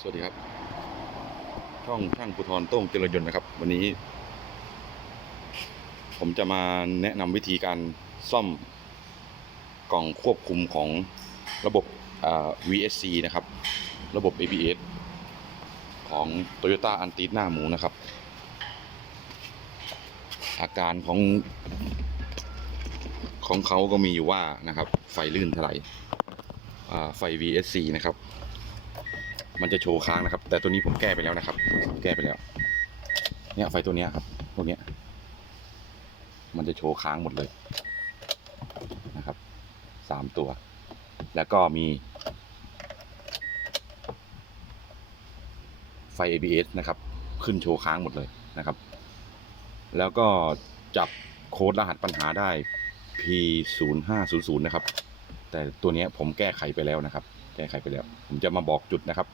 สวัสดีครับ ช่องช่างภูทรโต้งเจริญยนต์นะครับ วันนี้ ผมจะมาแนะนำวิธีการซ่อมกล่องควบคุมของระบบ VSC นะครับ ระบบ ABS ของ Toyota a n t i หน้าหมูนะครับ อาการของของเขาก็มีอยู่ว่านะครับ ไฟลื่นถลายอ่ไฟ VSC นะครับ มันจะโชว์ค้างนะครับ แต่ตัวนี้ผมแก้ไปแล้วนะครับ แก้ไปแล้ว เนี่ยไฟตัวเนี้ยครับพวเนี้ย มันจะโชว์ค้างหมดเลยนะครับสามตัว แล้วก็มี ไฟ ABS นะครับ ขึ้นโชว์ค้างหมดเลยนะครับ แล้วก็จับโค้ดรหัสปัญหาได้ P 0 5 0 0 นะครับ แต่ตัวนี้ผมแก้ไขไปแล้วนะครับ แก้ไขไปแล้ว ผมจะมาบอกจุดนะครับ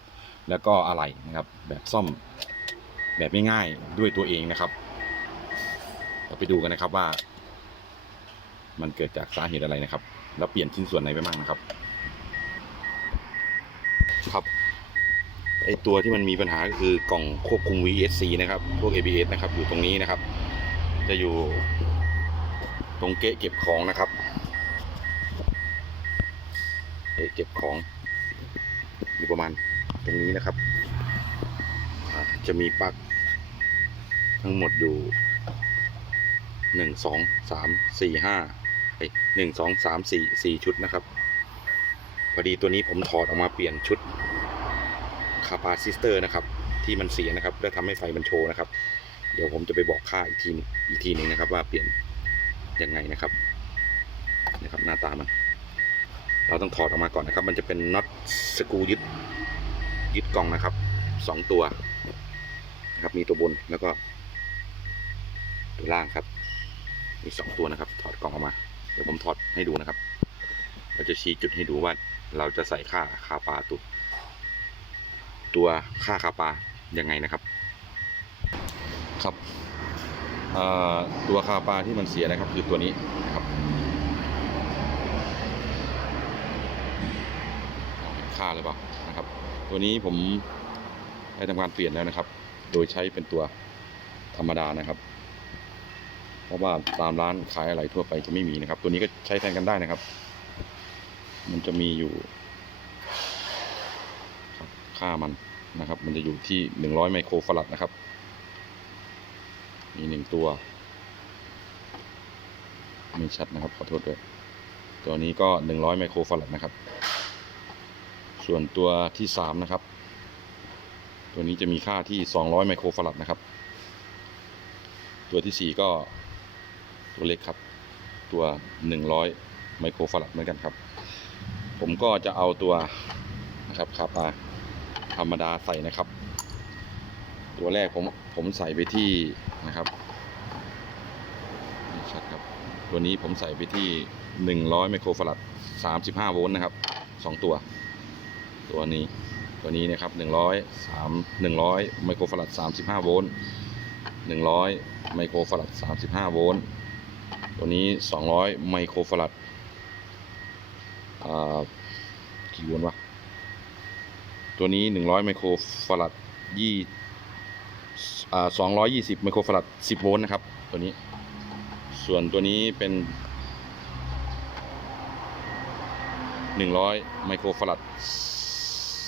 แล้วก็อะไรนะครับ แบบซ่อมแบบง่ายๆด้วยตัวเองนะครับ เราไปดูกันนะครับว่า มันเกิดจากสาเหตุอะไรนะครับ แล้วเปลี่ยนชิ้นส่วนไหนไปบ้างนะครับ ครับไอตัวที่มันมีปัญหาก็คือกล่องควบคุม VSC นะครับ พวก ABS นะครับ อยู่ตรงนี้นะครับ จะอยู่ตรงเกะเก็บของนะครับเกะเก็บของอยู่ประมาณ ตรงนี้นะครับจะมีปลั๊กทั้งหมดอยู่หนึ่งสองสามสี่ห้าหนึ่งสองสามสี่สี่ชุดนะครับ พอดีตัวนี้ผมถอดออกมาเปลี่ยนชุดคาปาซิสเตอร์นะครับ ที่มันเสียนะครับ แล้วทำให้ไฟมันโชว์นะครับ เดี๋ยวผมจะไปบอกค่าอีกทีอีกทีหนึ่งนะครับ ว่าเปลี่ยนยังไงนะครับนะครับหน้าตามัน เราต้องถอดออกมาก่อนนะครับ มันจะเป็นน็อตสกรูยึด ยึดกล่องนะครับสองตัวนะครับ มีตัวบนแล้วก็ ตัวล่างครับ มีสองตัวนะครับ ถอดกล่องออกมา เดี๋ยวผมถอดให้ดูนะครับ เราจะชี้จุดให้ดูว่าเราจะใส่ค่าคาปาตุดตัวค่าคาปายังไงนะครับ ครับตัวคาปาที่มันเสียนะครับ คือตัวนี้นะครับค่าหรือเปล่านะครับ ตัวนี้ผมได้ทำการเปลี่ยนแล้วนะครับ โดยใช้เป็นตัวธรรมดานะครับ เพราะว่าตามร้านขายอะไรทั่วไปจะไม่มีนะครับ ตัวนี้ก็ใช้แทนกันได้นะครับ มันจะมีอยู่ครับค่ามันนะครับ มันจะอยู่ที่หนึ่งร้อยไมโครฟารัดนะครับ มีหนึ่งตัวไม่ชัดนะครับขอโทษด้วย ตัวนี้ก็หนึ่งร้อยไมโครฟารัดนะครับ ส่วนตัวที่สามนะครับ ตัวนี้จะมีค่าที่ 200 ไมโครฟารัดนะครับ ตัวที่สี่ก็ตัวเล็กครับ ตัว 100 ไมโครฟารัดเหมือนกันครับ ผมก็จะเอาตัวนะครับคาปาธรรมดาใส่นะครับ ตัวแรกผมผมใส่ไปที่นะครับชัดครับ ตัวนี้ผมใส่ไปที่ 100 ไมโครฟารัด35 โวลต์นะครับสองตัว ตัวนี้ตัวนี้นะครับหนึ่งร้อยสามหนึ่งร้อยไมโครฟารัดสามสิบห้าโวลต์หนึ่งร้อยไมโครฟารัดสามสิบห้าโวลต์ตัวนี้สองร้อยไมโครฟารัดอ่ากี่โวลต์วะตัวนี้หนึ่งร้อยไมโครฟารัดยี่สองร้อยยี่สิบไมโครฟารัดสิบโวลต์นะครับตัวนี้ ส่วนตัวนี้เป็นหนึ่งร้อยไมโครฟารัด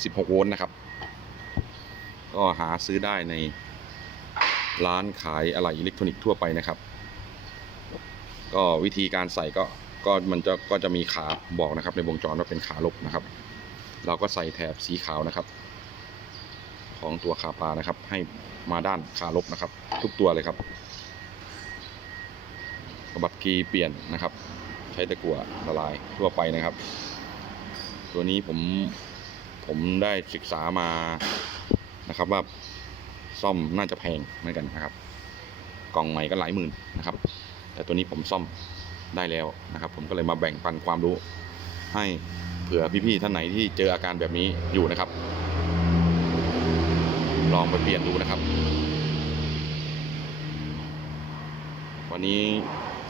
16 โวลต์นะครับ ก็หาซื้อได้ในร้านขายอะไหล่อิเล็กทรอนิกส์ทั่วไปนะครับ ก็วิธีการใส่ก็ก็มันจะก็จะมีขาบอกนะครับ ในวงจรว่าเป็นขาลบนะครับ เราก็ใส่แถบสีขาวนะครับ ของตัวคาปลานะครับ ให้มาด้านขาลบนะครับ ทุกตัวเลยครับบัตรกีเปลี่ยนนะครับ ใช้ตะกั่วละลายทั่วไปนะครับ ตัวนี้ผม ผมได้ศึกษามานะครับว่าซ่อมน่าจะแพงเหมือนกันนะครับ กล่องใหม่ก็หลายหมื่นนะครับ แต่ตัวนี้ผมซ่อมได้แล้วนะครับ ผมก็เลยมาแบ่งปันความรู้ ให้เผื่อพี่ๆท่านไหนที่เจออาการแบบนี้อยู่นะครับ ลองไปเปลี่ยนดูนะครับ วันนี้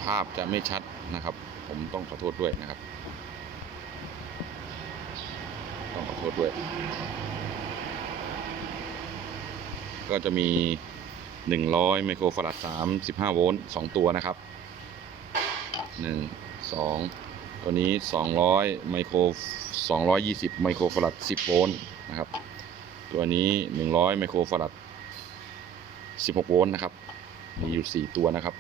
ภาพจะไม่ชัดนะครับ ผมต้องขอโทษด้วยนะครับ ต้องขอโทษด้วย ก็จะมี 100 ไมโครฟาราด35 โวลต์2ตัวนะครับ 1 2 ตัวนี้ 200 ไมโคร 220 ไมโครฟาราด10 โวลต์นะครับ ตัวนี้ 100 ไมโครฟาราด16 โวลต์นะครับ มีอยู่ 4 ตัวนะครับ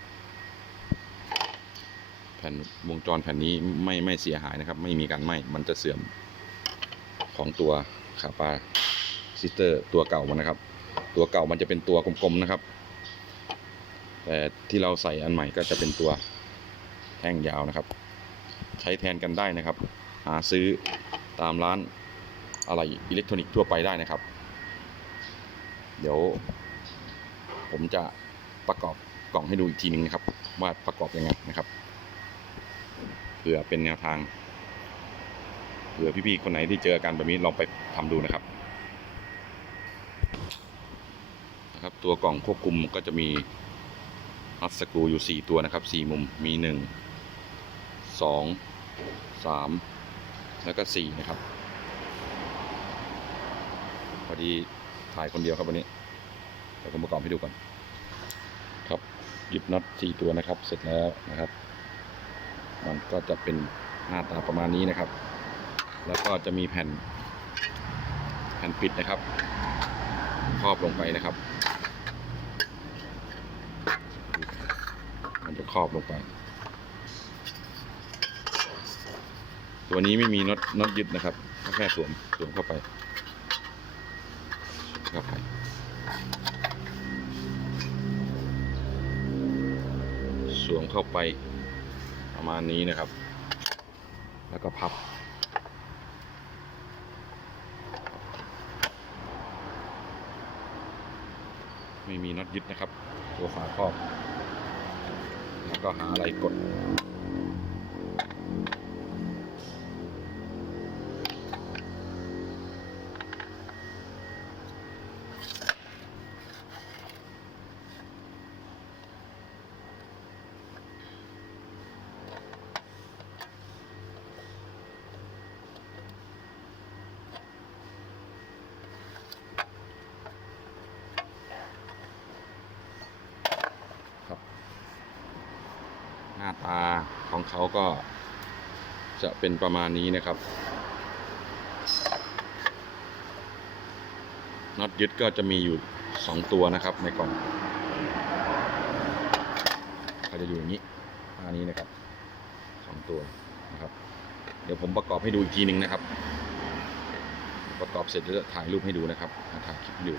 แผ่นวงจรแผ่นนี้ไม่ไม่เสียหายนะครับ ไม่มีการไหม้มันจะเสื่อม ของตัวขาปลาซิสเตอร์ตัวเก่ามันนะครับ ตัวเก่ามันจะเป็นตัวกลมๆนะครับ แต่ที่เราใส่อันใหม่ก็จะเป็นตัวแท่งยาวนะครับ ใช้แทนกันได้นะครับ หาซื้อตามร้านอะไรอิเล็กทรอนิกส์ทั่วไปได้นะครับ เดี๋ยว ผมจะประกอบกล่องให้ดูอีกทีหนึงนะครับ ว่าประกอบยังไงนะครับเผื่อเป็นแนวทาง เผื่อพี่ๆคนไหนที่เจออาการแบบนี้ลองไปทำดูนะครับนะครับตัวกล่องควบคุมก็จะมีน็อตสกรูอยู่ 4 ตัวนะครับ 4 มุมมี 1 2 3 แล้วก็ 4 นะครับ พอดีถ่ายคนเดียวครับวันนี้เดี๋ยวผมประกอบให้ดูก่อนครับหยึดน็อตสี่ตัวนะครับ เสร็จแล้วนะครับ มันก็จะเป็นหน้าตาประมาณนี้นะครับ แล้วก็จะมีแผ่นแผ่นปิดนะครับ ครอบลงไปนะครับ มันจะครอบลงไป ตัวนี้ไม่มีน็อตน็อตยึดนะครับแค่สวมสวมเข้าไปเข้าไปสวมเข้าไปประมาณนี้นะครับ แล้วก็พับ ไม่มีน็อตยึดนะครับ ตัวฝาครอบ แล้วก็หาอะไรกด หน้าตาของเขาก็จะเป็นประมาณนี้นะครับน็อตยึดก็จะมีอยู่สองตัวนะครับในกล่องเขาจะอยู่อย่างนี้อันนี้นะครับสองตัวนะครับ เดี๋ยวผมประกอบให้ดูอีกทีหนึ่งนะครับ ประกอบเสร็จแล้วจะถ่ายรูปให้ดูนะครับถ่ายคลิปให้ดู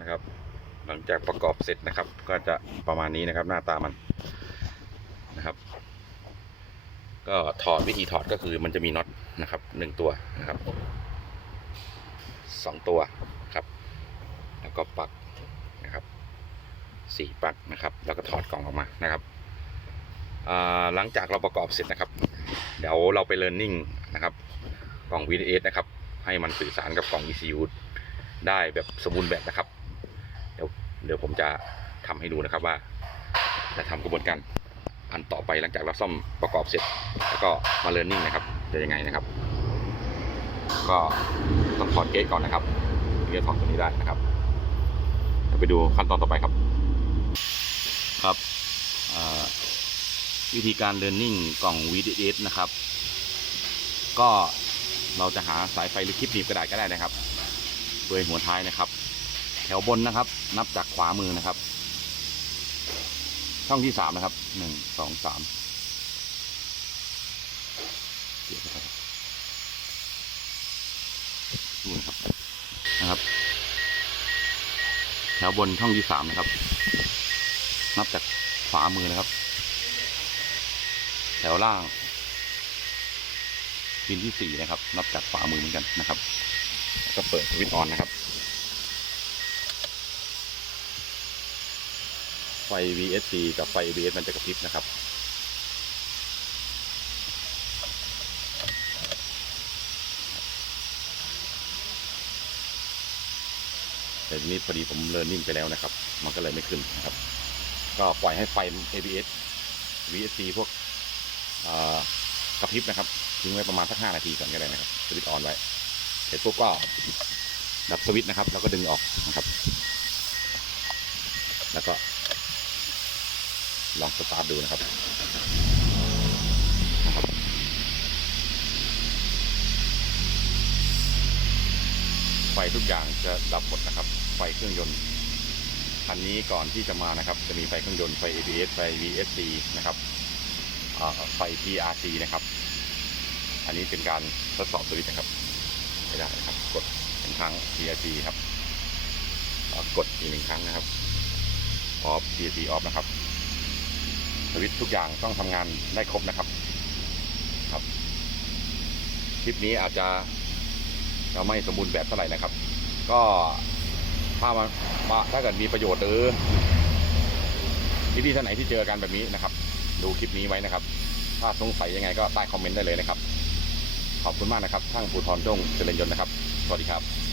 นะครับ หลัง จากประกอบเสร็จนะครับ ก็จะประมาณนี้นะครับ หน้าตามันนะครับ ก็ถอดวิธีถอดก็คือมันจะมีน็อตนะครับหนึ่งตัวนะครับสองตัวครับ แล้วก็ปักนะครับสี่ปักนะครับ แล้วก็ถอดกล่องออกมานะครับหลังจากเราประกอบเสร็จนะครับ เดี๋ยวเราไปเลิรียนนิ่งนะครับ กล่อง VDS นะครับ ให้มันสื่อสารกับกล่อง ECU ได้แบบสมบูรณ์แบบนะครับ เดี๋ยวผมจะทำให้ดูนะครับว่าจะทำกระบวนการอันต่อไปหลังจากเราซ่อมประกอบเสร็จ แล้วก็มาเรียนนิ่งนะครับจะยังไงนะครับ ก็ต้องถอดเกจก่อนนะครับถึงจะถอดตัวนี้ได้นะครับไปดูขั้นตอนต่อไปครับ ครับวิธีการเรียนนิ่งกล่อง VDS นะครับ ก็เราจะหาสายไฟหรือคลิปหนีบกระดาษก็ได้นะครับโดยหัวท้ายนะครับ แถวบนนะครับ นับจากขวามือนะครับ ช่องที่สามนะครับหนึ่งสองสามเดี๋ยวนะครับดูนะครับนะครับ แถวบนช่องที่สามนะครับ นับจากขวามือนะครับ แถวล่างพินที่สี่นะครับ นับจากขวามือเหมือนกันนะครับ ก็เปิดสวิตช์ออนนะครับ ไฟ VSC กับไฟ ABS มันจะกระพริบนะครับ แต่ทีนี้พอดีผมเลิร์นิ่งไปแล้วนะครับ มันก็เลยไม่ขึ้นนะครับ ก็ปล่อยให้ไฟ ABS VSC พวกกระพริบนะครับทิ้งไว้ประมาณสักห้านาทีก่อนก็ได้นะครับสวิตช์ออนไว้เสร็จปุ๊บก็ดับสวิตช์นะครับ แล้วก็ดึงออกนะครับ แล้วก็ ลองสตาร์ทดูนะครับไฟทุกอย่างจะดับหมดนะครับ ไฟเครื่องยนต์คันนี้ก่อนที่จะมานะครับ จะมีไฟเครื่องยนต์ไฟ ABS ไฟ VSC นะครับไฟ PRC นะครับ อันนี้เป็นการทดสอบสวิตช์นะครับไม่ได้นะครับ กดหนึ่งครั้ง PRC ครับกดอีกหนึ่งครั้งนะครับ off PRC off นะครับ วิตช์ทุกอย่างต้องทำงานได้ครบนะครับครับคลิปนี้อาจจะจะไม่สมบูรณ์แบบเท่าไหร่นะครับ ก็ถ้ามาถ้าเกิดมีประโยชน์หรือพี่ๆท่านไหนที่เจอกันแบบนี้นะครับ ดูคลิปนี้ไว้นะครับ ถ้าสงสัยยังไงก็ใต้คอมเมนต์ได้เลยนะครับ ขอบคุณมากนะครับช่างภูทรจงเจริญยนต์นะครับ สวัสดีครับ